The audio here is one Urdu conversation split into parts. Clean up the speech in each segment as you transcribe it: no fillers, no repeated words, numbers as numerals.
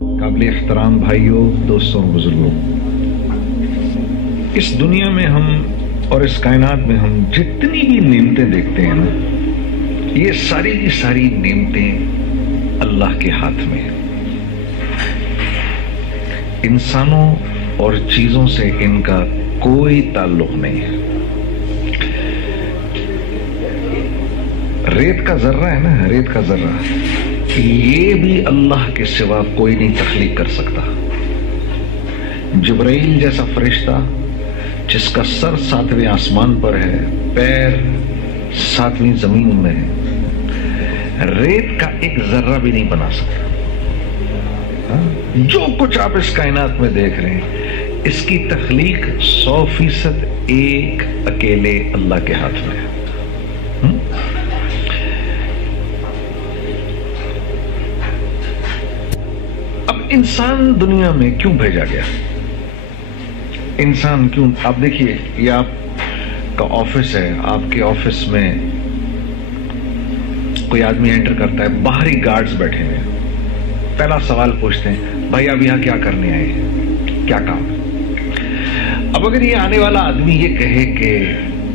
قابل احترام بھائیوں، دوستوں، بزرگوں، اس دنیا میں ہم اور اس کائنات میں ہم جتنی بھی نعمتیں دیکھتے ہیں نا، یہ ساری کی ساری نعمتیں اللہ کے ہاتھ میں ہیں۔ انسانوں اور چیزوں سے ان کا کوئی تعلق نہیں ہے۔ ریت کا ذرہ ہے نا، ریت کا ذرہ، یہ بھی اللہ کے سوا کوئی نہیں تخلیق کر سکتا۔ جبرائیل جیسا فرشتہ جس کا سر 7ویں آسمان پر ہے، پیر 7ویں زمین میں ہے، ریت کا ایک ذرہ بھی نہیں بنا سکتا۔ جو کچھ آپ اس کائنات میں دیکھ رہے ہیں، اس کی تخلیق 100% ایک اکیلے اللہ کے ہاتھ میں ہے۔ انسان دنیا میں کیوں بھیجا گیا؟ انسان کیوں؟ آپ دیکھیے، یہ آپ کا آفس ہے، آپ کے آفس میں کوئی آدمی انٹر کرتا ہے، باہری گارڈز بیٹھے ہوئے ہیں، پہلا سوال پوچھتے ہیں، بھائی آپ یہاں کیا کرنے آئے ہیں، کیا کام؟ اب اگر یہ آنے والا آدمی یہ کہے کہ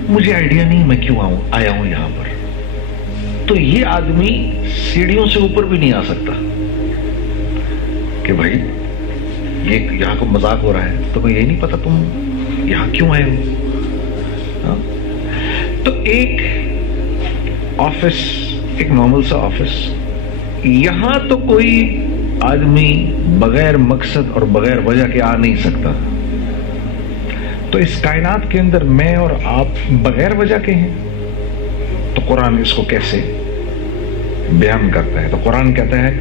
مجھے آئیڈیا نہیں میں کیوں آیا ہوں یہاں پر، تو یہ آدمی سیڑھیوں سے اوپر بھی نہیں آ سکتا کہ بھائی یہ یہاں کو مذاق ہو رہا ہے، تمہیں یہ نہیں پتا تم یہاں کیوں آئے ہو؟ تو ایک آفس، ایک نارمل سا آفس، یہاں تو کوئی آدمی بغیر مقصد اور بغیر وجہ کے آ نہیں سکتا۔ تو اس کائنات کے اندر میں اور آپ بغیر وجہ کے ہیں، تو قرآن اس کو کیسے بیان کرتا ہے؟ تو قرآن کہتا ہے،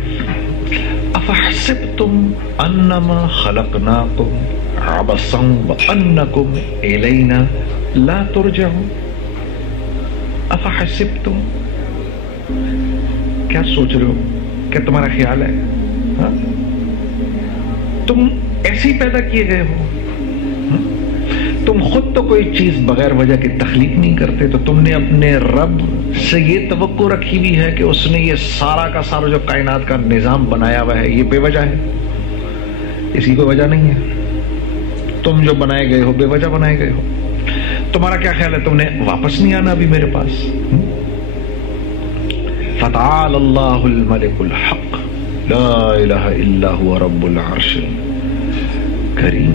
افحسبتم انما خلقناکم عبثا وانکم الینا لا ترجعون۔ افحسبتم، کیا سوچ رہے ہو؟ کیا تمہارا خیال ہے تم ایسے ہی پیدا کیے گئے ہو؟ تم خود تو کوئی چیز بغیر وجہ کے تخلیق نہیں کرتے، تو تم نے اپنے رب سے یہ توقع رکھی ہوئی ہے کہ اس نے یہ سارا کا سارا جو کائنات کا نظام بنایا ہوا ہے یہ بے وجہ ہے، اسی کوئی وجہ نہیں ہے۔ تم جو بنائے گئے ہو بے وجہ بنائے گئے ہو۔ تمہارا کیا خیال ہے تم نے واپس نہیں آنا ابھی میرے پاس؟ فتعال اللہ الملک الحق لا الہ الا هو رب العرش الکریم۔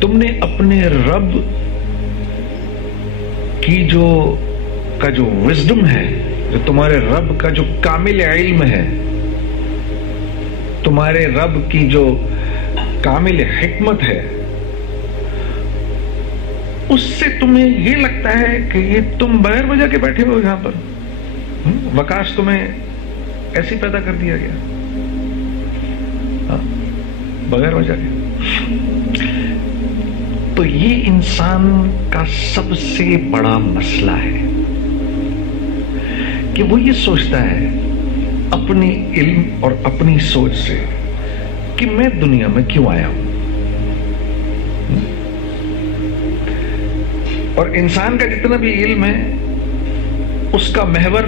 تم نے اپنے رب کی جو وزڈم ہے، جو تمہارے رب کا جو کامل علم ہے، تمہارے رب کی جو کامل حکمت ہے، اس سے تمہیں یہ لگتا ہے کہ یہ تم بغیر وجہ کے بیٹھے ہو یہاں پر؟ وکاش تمہیں ایسی پیدا کر دیا گیا بغیر وجہ کے؟ تو یہ انسان کا سب سے بڑا مسئلہ ہے کہ وہ یہ سوچتا ہے اپنی علم اور اپنی سوچ سے کہ میں دنیا میں کیوں آیا ہوں۔ اور انسان کا جتنا بھی علم ہے، اس کا محور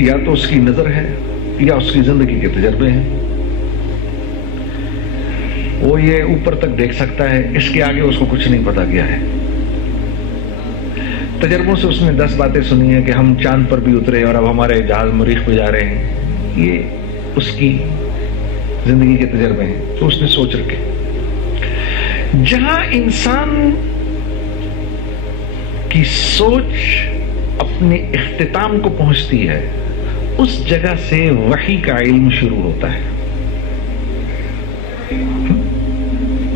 یا تو اس کی نظر ہے یا اس کی زندگی کے تجربے ہیں۔ وہ یہ اوپر تک دیکھ سکتا ہے، اس کے آگے اس کو کچھ نہیں پتا کیا ہے۔ تجربوں سے اس نے 10 باتیں سنی ہیں کہ ہم چاند پر بھی اترے اور اب ہمارے جہاز مریخ پہ جا رہے ہیں، یہ اس کی زندگی کے تجربے ہیں تو اس نے سوچ رکھے۔ جہاں انسان کی سوچ اپنے اختتام کو پہنچتی ہے، اس جگہ سے وحی کا علم شروع ہوتا ہے۔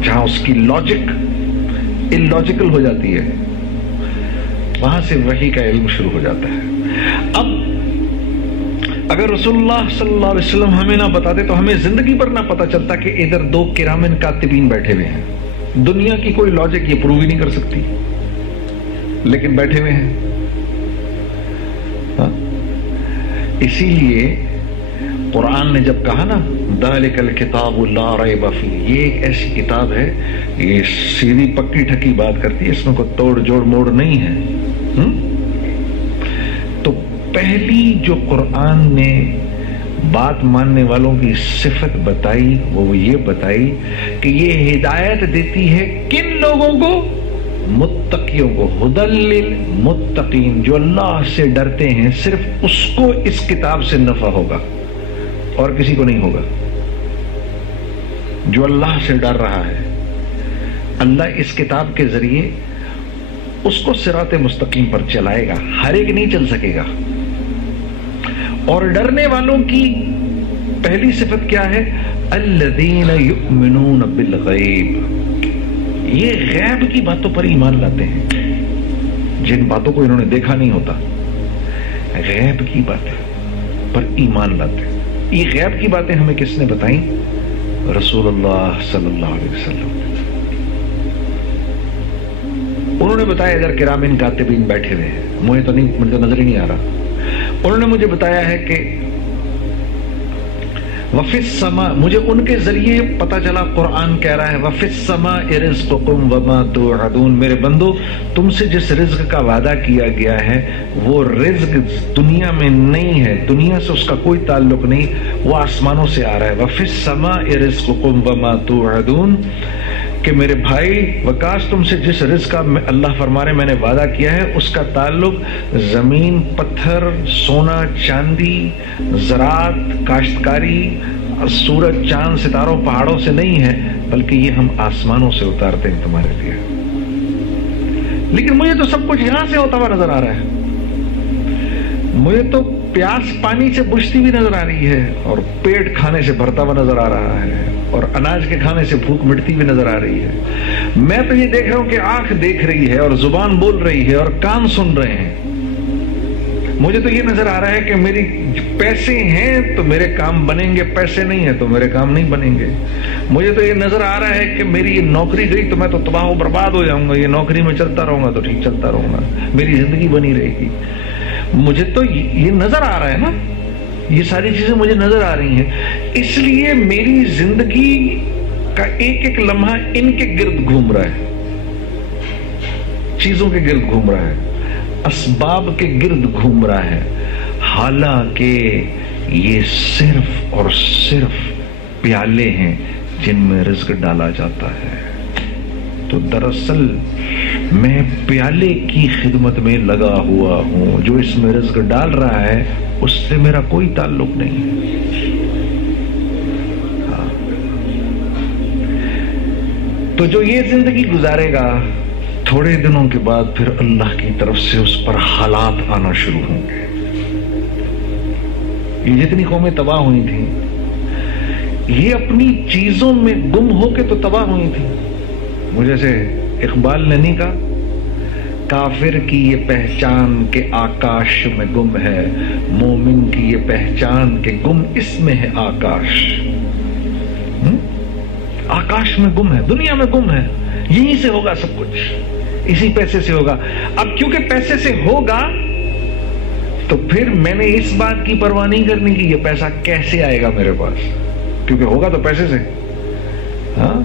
جہاں اس کی لاجک اللاجیکل ہو جاتی ہے، وہاں سے وحی کا علم شروع ہو جاتا ہے۔ اب اگر رسول اللہ صلی اللہ علیہ وسلم ہمیں نہ بتاتے تو ہمیں زندگی پر نہ پتا چلتا کہ ادھر 2 کرامن کاتبین بیٹھے ہوئے ہیں۔ دنیا کی کوئی لاجک یہ پروو ہی نہیں کر سکتی، لیکن بیٹھے ہوئے ہیں۔ اسی لیے قرآن نے جب کہا نا ذالک الکتاب لا ریب فیہ، یہ ایک ایسی کتاب ہے، یہ سیدھی پکی ٹھکی بات کرتی ہے، اس میں کوئی توڑ جوڑ موڑ نہیں ہے۔ پہلی جو قرآن نے بات ماننے والوں کی صفت بتائی وہ یہ بتائی کہ یہ ہدایت دیتی ہے کن لوگوں کو؟ متقیوں کو. ہدی للمتقین، جو اللہ سے ڈرتے ہیں صرف اس کو اس کتاب سے نفع ہوگا اور کسی کو نہیں ہوگا. جو اللہ سے ڈر رہا ہے اللہ اس کتاب کے ذریعے اس کو صراط مستقیم پر چلائے گا، ہر ایک نہیں چل سکے گا. اور ڈرنے والوں کی پہلی صفت کیا ہے؟ الذین یؤمنون بالغیب، یہ غیب کی باتوں پر ایمان لاتے ہیں، جن باتوں کو انہوں نے دیکھا نہیں ہوتا، غیب کی باتیں پر ایمان لاتے ہیں. یہ غیب کی باتیں ہمیں کس نے بتائیں؟ رسول اللہ صلی اللہ علیہ وسلم. انہوں نے بتایا، ادھر کرامن کاتبین بیٹھے ہوئے ہیں، مجھے تو نظر ہی نہیں آ رہا. انہوں نے مجھے بتایا ہے کہ وفی السماء، مجھے ان کے ذریعے پتا چلا قرآن کہہ رہا ہے وفی السماء رزقکم وما توعدون، میرے بندو تم سے جس رزق کا وعدہ کیا گیا ہے وہ رزق دنیا میں نہیں ہے، دنیا سے اس کا کوئی تعلق نہیں، وہ آسمانوں سے آ رہا ہے. وفی السماء رزقکم وما توعدون، کہ میرے بھائی وکاس تم سے جس رزق کا اللہ فرما رہے میں نے وعدہ کیا ہے اس کا تعلق زمین، پتھر، سونا، چاندی، زراعت، کاشتکاری، سورج، چاند، ستاروں، پہاڑوں سے نہیں ہے، بلکہ یہ ہم آسمانوں سے اتارتے ہیں تمہارے لیے. لیکن مجھے تو سب کچھ یہاں سے ہوتا ہوا نظر آ رہا ہے، مجھے تو پیاس پانی سے بجھتی ہوئی نظر آ رہی ہے، اور پیٹ کھانے سے بھرتا ہوا نظر آ رہا ہے، اور اناج کے کھانے سے بھوک مٹتی ہوئی نظر آ رہی ہے. میں تو یہ دیکھ رہا ہوں کہ آنکھ دیکھ رہی ہے اور زبان بول رہی ہے اور کان سن رہے ہیں. مجھے تو یہ نظر آ رہا ہے کہ میری پیسے ہیں تو میرے کام بنیں گے، پیسے نہیں ہیں تو میرے کام نہیں بنیں گے. مجھے تو یہ نظر آ رہا ہے کہ میری یہ نوکری گئی تو میں تو تباہ و برباد ہو جاؤں گا، یہ نوکری میں چلتا رہوں گا تو ٹھیک چلتا رہوں گا، میری زندگی بنی رہے گی. مجھے تو یہ نظر آ رہا ہے نا، یہ ساری چیزیں مجھے نظر آ رہی ہیں، اس لیے میری زندگی کا ایک ایک لمحہ ان کے گرد گھوم رہا ہے، چیزوں کے گرد گھوم رہا ہے، اسباب کے گرد گھوم رہا ہے، حالانکہ یہ صرف اور صرف پیالے ہیں جن میں رزق ڈالا جاتا ہے. تو دراصل میں پیالے کی خدمت میں لگا ہوا ہوں، جو اس میں رزق ڈال رہا ہے اس سے میرا کوئی تعلق نہیں ہے. ہاں. تو جو یہ زندگی گزارے گا تھوڑے دنوں کے بعد پھر اللہ کی طرف سے اس پر حالات آنا شروع ہوں گے. یہ جتنی قومیں تباہ ہوئی تھیں یہ اپنی چیزوں میں گم ہو کے تو تباہ ہوئی تھیں. مجھے سے اقبال نے نہیں کہا کافر کی یہ پہچان کہ آکاش میں گم ہے، مومن کی یہ پہچان کہ گم اس میں ہے آکاش. آکاش میں گم ہے، دنیا میں گم ہے، یہیں سے ہوگا سب کچھ، اسی پیسے سے ہوگا. اب کیونکہ پیسے سے ہوگا تو پھر میں نے اس بات کی پرواہ نہیں کرنی کہ یہ پیسہ کیسے آئے گا میرے پاس، کیونکہ ہوگا تو پیسے سے. ہاں